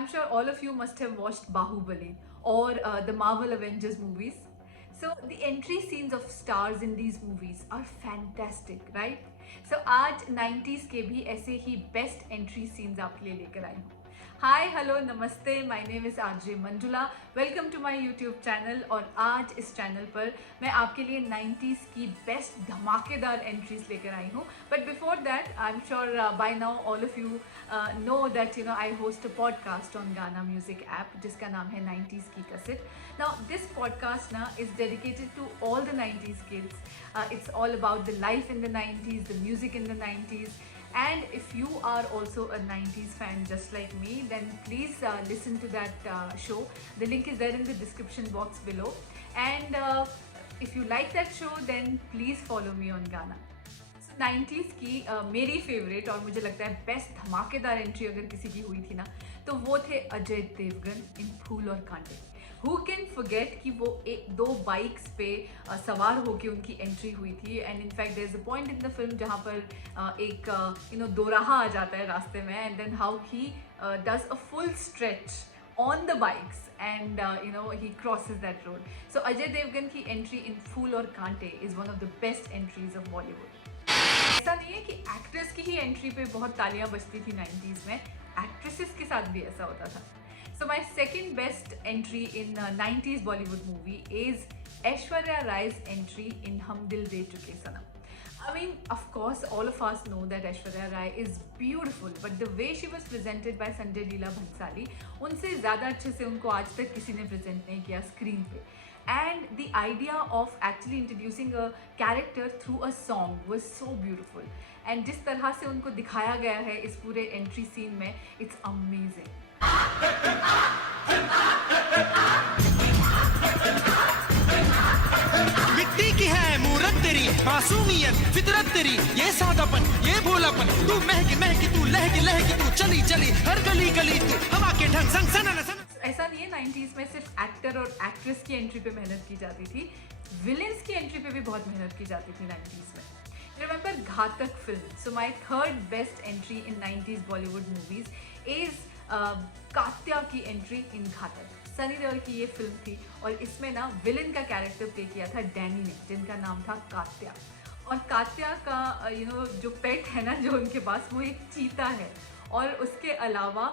I'm sure all of you must have watched Bahubali or the Marvel Avengers movies. So the entry scenes of stars in these movies are fantastic, right? So आज 90s के भी ऐसे ही best entry scenes आपके लिए लेकर आई हूँ. Hi hello नमस्ते, my name is RJ Manjula. Welcome to my YouTube channel. और आज इस चैनल पर मैं आपके लिए 90s की बेस्ट धमाकेदार एंट्रीज लेकर आई हूँ. But before that I am sure by now all of you know that I host a podcast on Gaana music app जिसका नाम है 90s की कैसेट. नाउ दिस पॉडकास्ट ना is dedicated to all the 90s kids. It's all about the life in the 90s, the music in the 90s. And if you are also a 90s fan just like me, then please listen to that show. The link is there in the description box below. And if you like that show, then please follow me on Gaana. 90s की मेरी favourite और मुझे लगता है best धमाकेदार entry अगर किसी की हुई थी ना, तो वो थे अजय देवगन इन फूल और कांटे. Who can forget कि वो दो बाइक्स पे सवार होके उनकी एंट्री हुई थी. And in fact there is a point in the film जहाँ पर एक दोराहा आ जाता है रास्ते में, and then how he does a full stretch on the bikes and he crosses that road. So Ajay Devgan की एंट्री इन फूल और कांटे is one of the best entries of Bollywood. ऐसा नहीं है कि एक्ट्रेस की ही एंट्री पे बहुत तालियां बजती थी 90s में, एक्ट्रेसेस के साथ भी ऐसा होता था. So my second best entry in 90s Bollywood movie is Aishwarya Rai's entry in Hum Dil De Chuke Sanam. I mean, of course, all of us know that Aishwarya Rai is beautiful, but the way she was presented by Sanjay Leela Bhansali, उनसे ज़्यादा अच्छे से उनको आज तक किसी ने present नहीं किया screen पे. And the idea of actually introducing a character through a song was so beautiful. And जिस तरह से उनको दिखाया गया है इस पूरे entry scene में, it's amazing. मिट्टी की है मूरत तेरी, मासूमियत फितरत तेरी, ये सादापन ये भोलापन, तू महकी महकी तू लहकी लहकी तू चली चली हर गली गली तू हवा के ढंग संग सनन सन. ऐसा नहीं है 90s में सिर्फ एक्टर और एक्ट्रेस की एंट्री पे मेहनत की जाती थी, विलेंस की एंट्री पे भी बहुत मेहनत की जाती थी 90s में. Remember Ghatak film. So my third best entry in 90s Bollywood movies is कात्या की एंट्री इन घातक. सनी देओल की ये फिल्म थी और इसमें ना विलेन का कैरेक्टर प्ले किया था डैनी ने, जिनका नाम था कात्या. और कात्या का जो पेट है ना जो उनके पास, वो एक चीता है. और उसके अलावा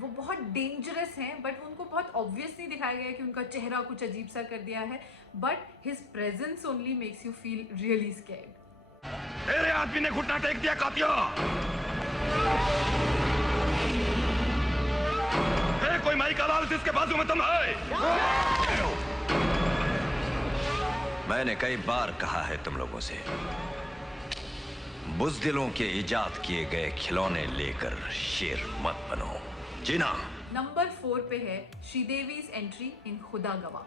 वो बहुत डेंजरस हैं, बट उनको बहुत ऑब्वियस नहीं दिखाया गया कि उनका चेहरा कुछ अजीब सा कर दिया है, but his presence only makes you feel really scared. तेरे आदमी ने घुटना टेक दिया कातिया. कोई माई का लाल जिसके बाजू में तुम है. मैंने कई बार कहा है तुम लोगों से, बुज़दिलों के इजाद किए गए खिलौने लेकर शेर मत बनो. जीना. नंबर 4 पे है श्रीदेवीज एंट्री इन खुदा गवाह.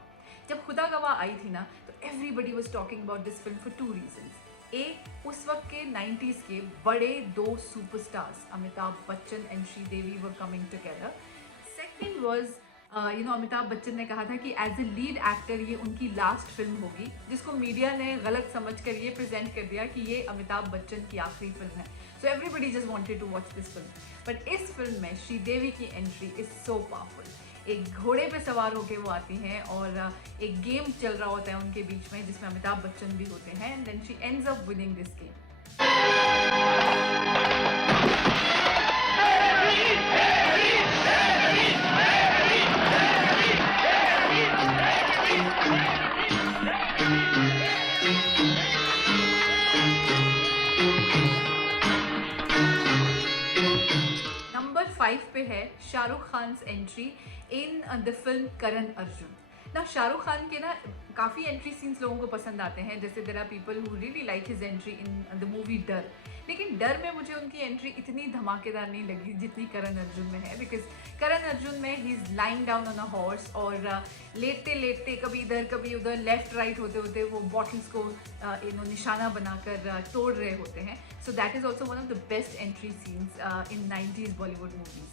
जब खुदा गवाह आई थी ना, तो everybody was talking about this film for 2 reasons. उस वक्त के 90s के बड़े 2 superstars Amitabh Bachchan and Sridevi were coming together. Second was Amitabh Bachchan ने कहा था कि एज ए लीड एक्टर ये उनकी लास्ट फिल्म होगी, जिसको मीडिया ने गलत समझकर ये प्रेजेंट कर दिया कि ये अमिताभ बच्चन की आखिरी फिल्म है. So everybody just wanted to watch this film. But इस फिल्म में श्रीदेवी की एंट्री इज सो पावरफुल. एक घोड़े पे सवार होके वो आती हैं और एक गेम चल रहा होता है उनके बीच में जिसमें अमिताभ बच्चन भी होते हैं, and then she ends up winning this game. Number 5 पे है Shahrukh Khan entry in the film Karan Arjun. ना शाहरुख खान के ना काफ़ी एंट्री सीन्स लोगों को पसंद आते हैं, जैसे there are people who really like his entry in the movie Darr. लेकिन डर में मुझे उनकी एंट्री इतनी धमाकेदार नहीं लगी जितनी करण अर्जुन में है, बिकॉज करण अर्जुन में he is lying down on a horse और लेटते लेटते कभी इधर कभी उधर लेफ्ट राइट होते होते वो बॉटल्स को निशाना बनाकर तोड़ रहे होते हैं. So that is also one of the best entry scenes in 90s Bollywood movies.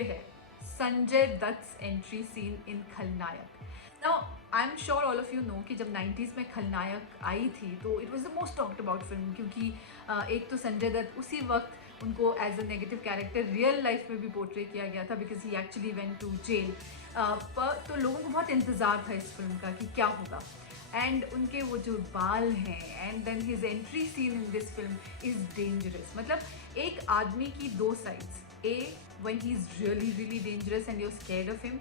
पे है Sanjay Dutt entry scene in Khalnayak. Now I am sure all of you know कि जब 90s में खलनायक आई थी तो it was the most talked about film, क्योंकि एक तो संजय दत्त उसी वक्त उनको as a negative character real life में भी पोर्ट्रे किया गया था because he actually went to jail. पर तो लोगों को बहुत इंतज़ार था इस फिल्म का कि क्या होगा. एंड उनके वो जो बाल हैं and then his entry scene in this film is dangerous. मतलब एक आदमी की दो sides, a when he's really dangerous and you're scared of him,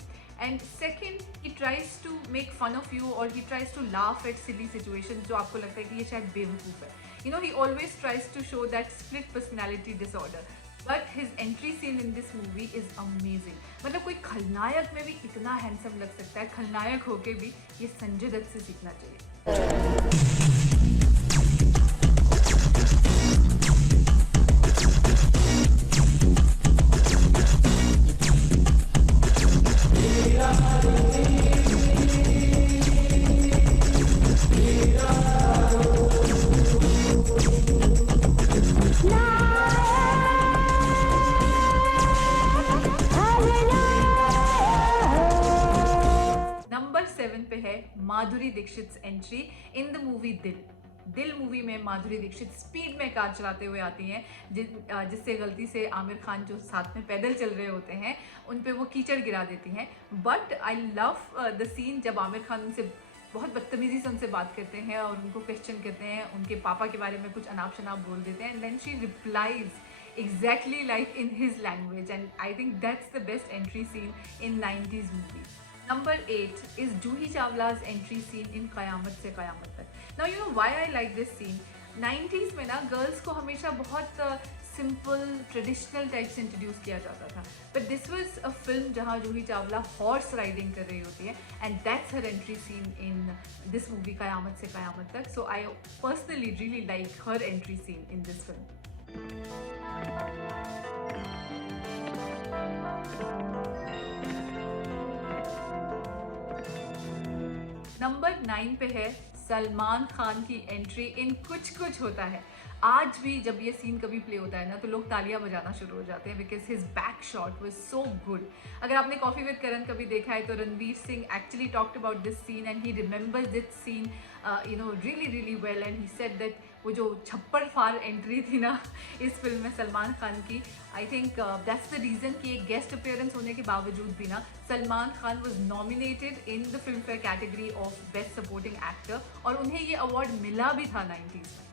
and second he tries to make fun of you or he tries to laugh at silly situations जो आपको लगता है कि ये शायद बेवकूफ़ है. You know, he always tries to show that split personality disorder, but his entry scene in this movie is amazing. मतलब कोई खलनायक में भी इतना हैंडसम लग सकता है, खलनायक होके भी ये संजय दत्त से सीखना चाहिए. नंबर 7 पे है Madhuri Dixit entry in the movie Dil. Dil movie में माधुरी दीक्षित स्पीड में कार चलाते हुए आती हैं जिससे गलती से आमिर खान जो साथ में पैदल चल रहे होते हैं उन पे वो कीचड़ गिरा देती हैं. But I love the scene जब आमिर खान उनसे बहुत बदतमीजी से उनसे बात करते हैं और उनको क्वेश्चन करते हैं, उनके पापा के बारे में कुछ अनाप शनाप बोल देते हैं, and then she replies exactly like in his language, and I think that's the best entry scene in 90s movies. Number 8 is Juhi Chawla's entry scene in Qayamat Se Qayamat Tak. Now you know why I like this scene. 90s में ना girls को हमेशा बहुत simple traditional type से introduce किया जाता था, but this was a film जहाँ जूही चावला हॉर्स राइडिंग कर रही होती है, and that's her entry scene in this movie Qayamat से कयामत तक. So I personally really like her entry scene in this film. Number 9 पे है सलमान खान की एंट्री इन कुछ कुछ होता है. आज भी जब ये सीन कभी प्ले होता है ना तो लोग तालियां बजाना शुरू हो जाते हैं because his back shot was so good. अगर आपने कॉफी विद करण कभी देखा है तो Ranveer Singh actually talked about this scene and he remembers this scene you know really well, and he said that वो जो छप्पड़ फार एंट्री थी ना इस फिल्म में सलमान खान की, I think that's the reason कि एक गेस्ट अपीयरेंस होने के बावजूद भी ना Salman Khan was nominated in the film fair category of best supporting actor और उन्हें ये अवार्ड मिला भी था 90s में.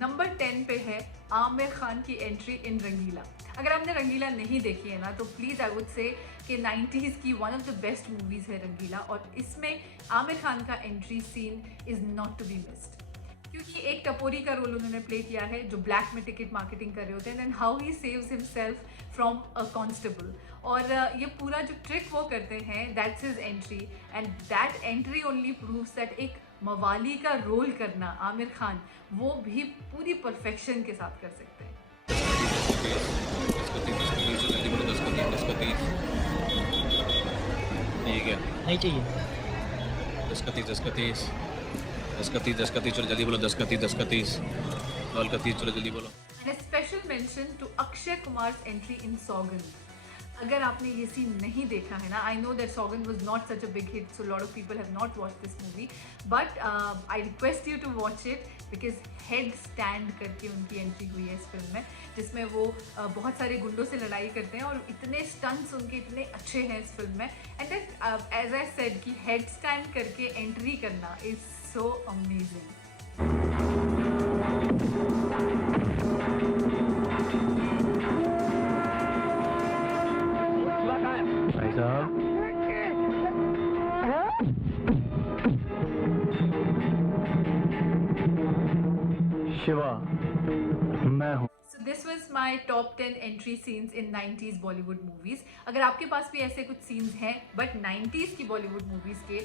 नंबर 10 पे है आमिर खान की एंट्री इन रंगीला. अगर आपने रंगीला नहीं देखी है ना तो प्लीज़ आई वुड से कि 90s की one of the best movies है रंगीला, और इसमें आमिर खान का entry scene is not to be missed, क्योंकि एक टपोरी का रोल उन्होंने प्ले किया है जो ब्लैक में टिकट मार्केटिंग कर रहे होते हैं, and how he saves himself from a constable. और ये पूरा जो ट्रिक वो करते हैं that's his entry, and that entry only proves that एक मवाली का रोल करना आमिर खान वो भी पूरी परफेक्शन के साथ कर सकते हैं. नहीं चाहिए. 10 चलो जल्दी बोलो. 10 का 30 चलो जल्दी बोलो. And a special mention to Akshay Kumar's entry in Sogand. अगर आपने ये सीन नहीं देखा है ना, I know that Saugandh was not such a big hit, so lot of people have not watched this movie, but I request you to watch it because head stand करके उनकी entry हुई है इस फिल्म में, जिसमें वो बहुत सारे गुंडों से लड़ाई करते हैं और इतने स्टंट्स उनके इतने अच्छे हैं इस फिल्म में, and that as I said कि हेड स्टैंड करके एंट्री करना इज सो अमेजिंग. शिवा मैं हूँ. So this was my top 10 entry scenes in 90s Bollywood movies. अगर आपके पास भी ऐसे कुछ scenes हैं बट 90s की Bollywood movies के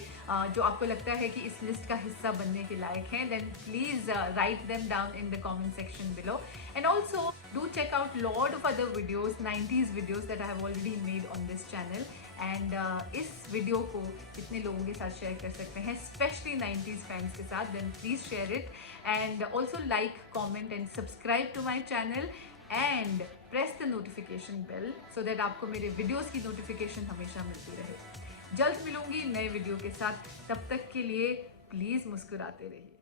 जो आपको लगता है कि इस लिस्ट का हिस्सा बनने के लायक हैं, then please write them down in the comment section below. And also do check out lot of other videos, 90s videos that I have already made on this channel. And इस video को जितने लोगों के साथ share कर सकते हैं specially 90s fans के साथ, then please share it and also like, comment and subscribe to my channel. And press the notification bell so that आपको मेरे वीडियोस की नोटिफिकेशन हमेशा मिलती रहे। जल्द मिलूंगी नए वीडियो के साथ, तब तक के लिए प्लीज मुस्कुराते रहिए।